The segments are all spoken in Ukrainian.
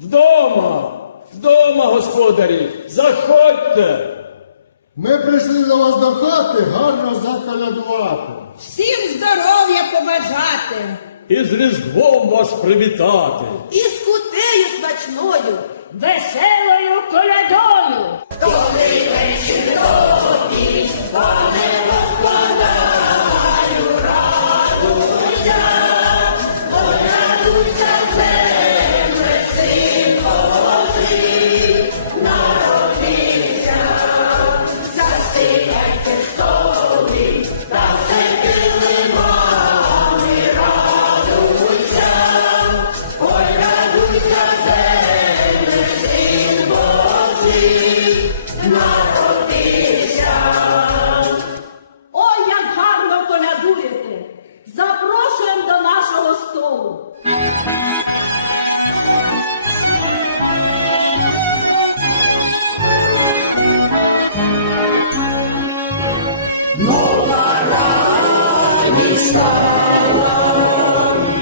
Вдома, вдома, господарі, заходьте. Ми прийшли до вас до хати гарно заколядувати. Всім здоров'я побажати І з Різдвом вас привітати. і з кутею смачною. веселою колядою. Ой,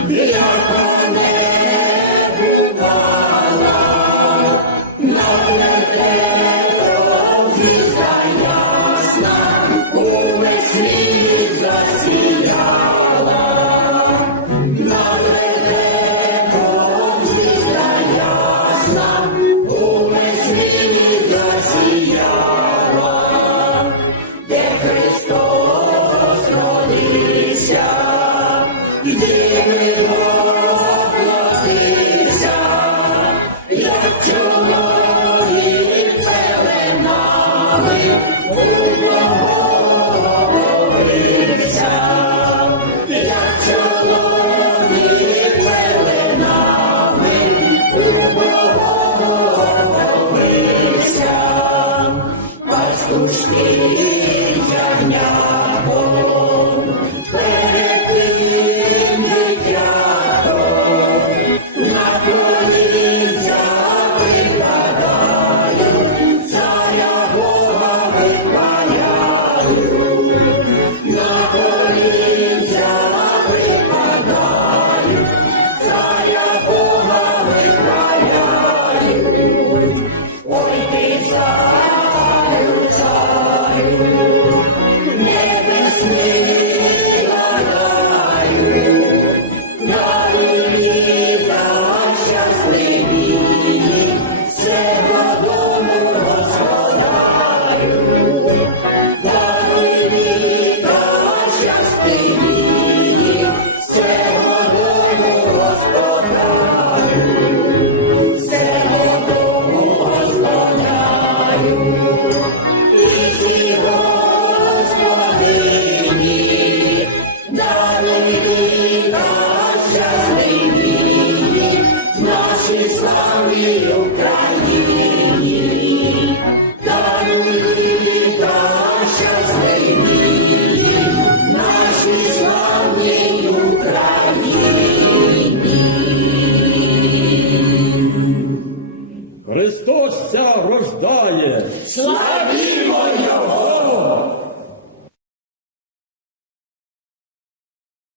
Де пастушки. Христос ся рождає. Славімо Його!